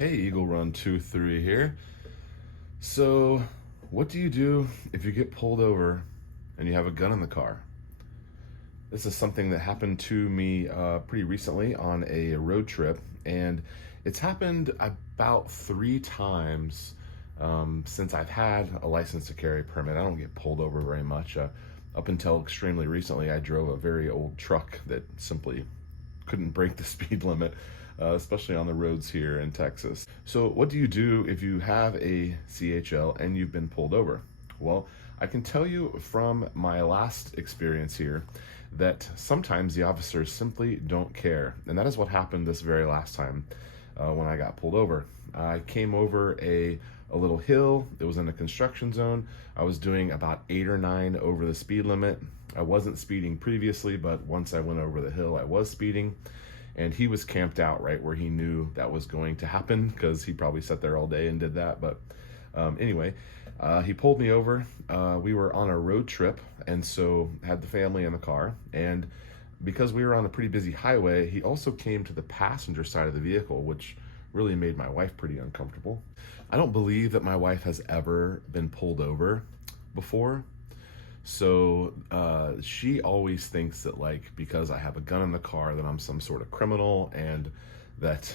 Hey, Eagle Run 2-3 here. So, what do you do if you get pulled over and you have a gun in the car? This is something that happened to me pretty recently on a road trip, and it's happened about 3 times since I've had a license to carry permit. I don't get pulled over very much. Up until extremely recently, I drove a very old truck that simply couldn't break the speed limit, especially on the roads here in Texas. So what do you do if you have a CHL and you've been pulled over? Well, I can tell you from my last experience here that sometimes the officers simply don't care. And that is what happened this very last time when I got pulled over. I came over a little hill. It was in a construction zone. I was doing about 8 or 9 over the speed limit. I wasn't speeding previously, but once I went over the hill, I was speeding. And he was camped out right where he knew that was going to happen because he probably sat there all day and did that. But anyway, he pulled me over. We were on a road trip, and so had the family in the car. And because we were on a pretty busy highway, he also came to the passenger side of the vehicle, which really made my wife pretty uncomfortable. I don't believe that my wife has ever been pulled over before. So she always thinks that, like, because I have a gun in the car, that I'm some sort of criminal and that,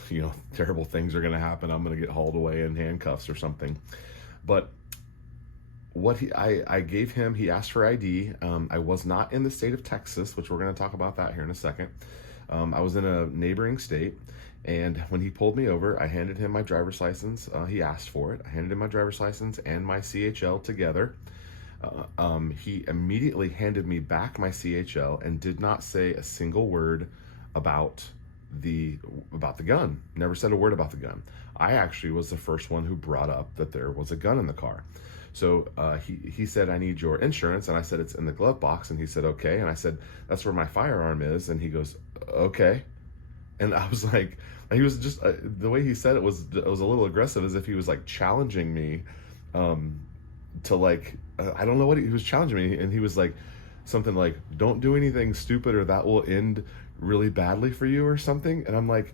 terrible things are going to happen. I'm going to get hauled away in handcuffs or something. But I gave him, he asked for ID. I was not in the state of Texas, which we're going to talk about that here in a second. I was in a neighboring state. And when he pulled me over, I handed him my driver's license. He asked for it. I handed him my driver's license and my CHL together. He immediately handed me back my CHL and did not say a single word about the gun. Never said a word about the gun. I actually was the first one who brought up that there was a gun in the car. So he said, "I need your insurance," and I said, "It's in the glove box," and he said, "Okay," and I said, "That's where my firearm is," and he goes, "Okay," and I was like, he was just the way he said it was a little aggressive, as if he was like challenging me to, like, I don't know what he was challenging me, and he was like something like, "Don't do anything stupid or that will end really badly for you," or something. And I'm like,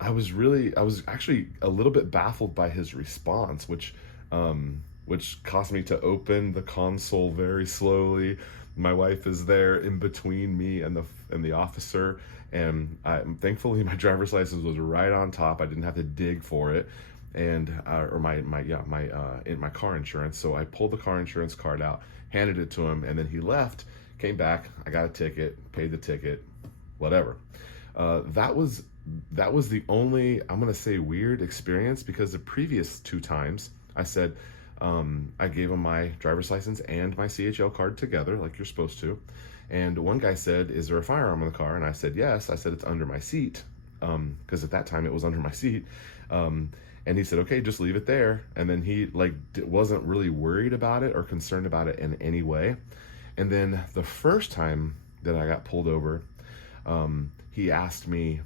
I was actually a little bit baffled by his response, which caused me to open the console very slowly. My wife is there in between me and the officer, and thankfully my driver's license was right on top. I didn't have to dig for it, and or my car insurance. So I pulled the car insurance card out, handed it to him, and then he left. Came back. I got a ticket, paid the ticket, whatever. That was the only, I'm gonna say, weird experience, because the previous 2 times I said, I gave him my driver's license and my CHL card together, like you're supposed to. And one guy said, "Is there a firearm in the car?" And I said, "Yes." I said, "It's under my seat," because at that time it was under my seat. And he said, "Okay, just leave it there." And then he wasn't really worried about it or concerned about it in any way. And then the first time that I got pulled over, he asked me,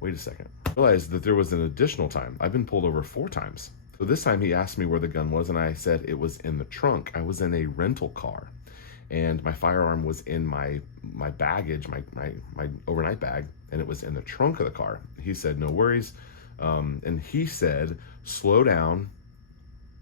wait a second. I realized that there was an additional time. I've been pulled over 4 times. So this time he asked me where the gun was, and I said it was in the trunk. I was in a rental car, and my firearm was in my baggage, my overnight bag, and it was in the trunk of the car. He said, "No worries." And he said, "Slow down.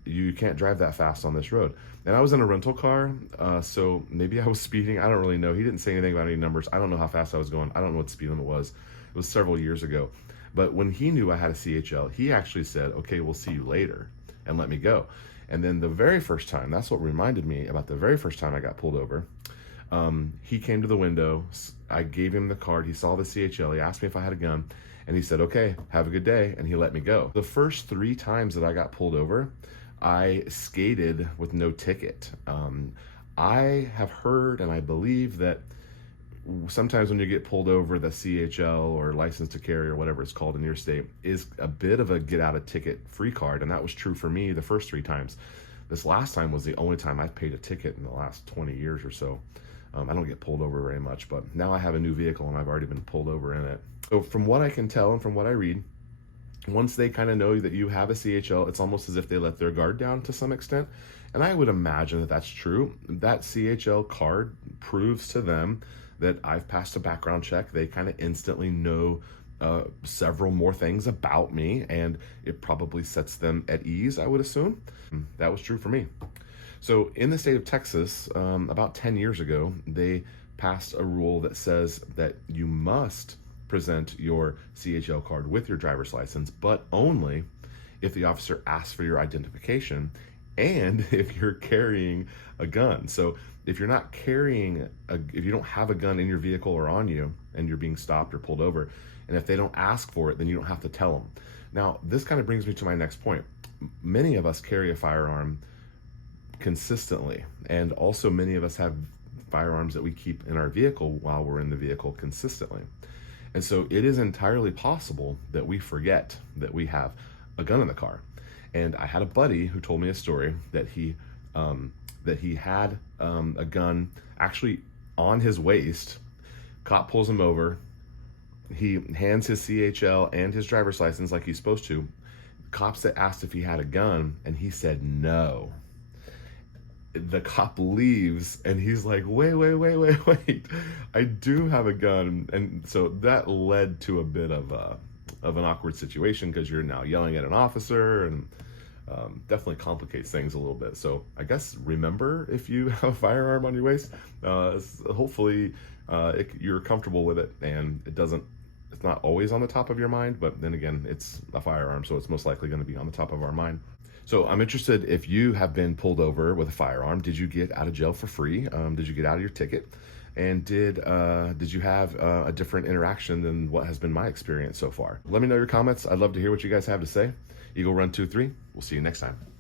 You can't drive that fast on this road." And I was in a rental car, so maybe I was speeding. I don't really know. He didn't say anything about any numbers. I don't know how fast I was going. I don't know what the speed limit was. It was several years ago. But when he knew I had a CHL, he actually said, "Okay, we'll see you later," and let me go. And then the very first time, that's what reminded me about the very first time I got pulled over. He came to the window. I gave him the card. He saw the CHL. He asked me if I had a gun, and he said, "Okay, have a good day," and he let me go. The first 3 times that I got pulled over, I skated with no ticket. I have heard, and I believe that sometimes when you get pulled over, the CHL, or license to carry, or whatever it's called in your state, is a bit of a get out of ticket free card. And that was true for me the first 3 times. This last time was the only time I've paid a ticket in the last 20 years or so. I don't get pulled over very much, but now I have a new vehicle and I've already been pulled over in it. So from what I can tell and from what I read, once they kind of know that you have a CHL, it's almost as if they let their guard down to some extent. And I would imagine that that's true. That CHL card proves to them that I've passed a background check. They kind of instantly know several more things about me, and it probably sets them at ease, I would assume. That was true for me. So in the state of Texas, about 10 years ago, they passed a rule that says that you must present your CHL card with your driver's license, but only if the officer asks for your identification and if you're carrying a gun. So if you're not carrying, if you don't have a gun in your vehicle or on you and you're being stopped or pulled over, and if they don't ask for it, then you don't have to tell them. Now, this kind of brings me to my next point. Many of us carry a firearm consistently, and also many of us have firearms that we keep in our vehicle while we're in the vehicle consistently. And so it is entirely possible that we forget that we have a gun in the car. And I had a buddy who told me a story that he had a gun actually on his waist. Cop pulls him over. He hands his CHL and his driver's license like he's supposed to. Cops that asked if he had a gun, and he said no. The cop leaves, and he's like, wait, I do have a gun. And so that led to a bit of an awkward situation, because you're now yelling at an officer, and definitely complicates things a little bit. So I guess remember, if you have a firearm on your waist, hopefully you're comfortable with it, and it's not always on the top of your mind, but then again, it's a firearm, so it's most likely going to be on the top of our mind. So I'm interested, if you have been pulled over with a firearm, did you get out of jail for free? Did you get out of your ticket? And did you have a different interaction than what has been my experience so far? Let me know your comments. I'd love to hear what you guys have to say. Eagle Run 23. We'll see you next time.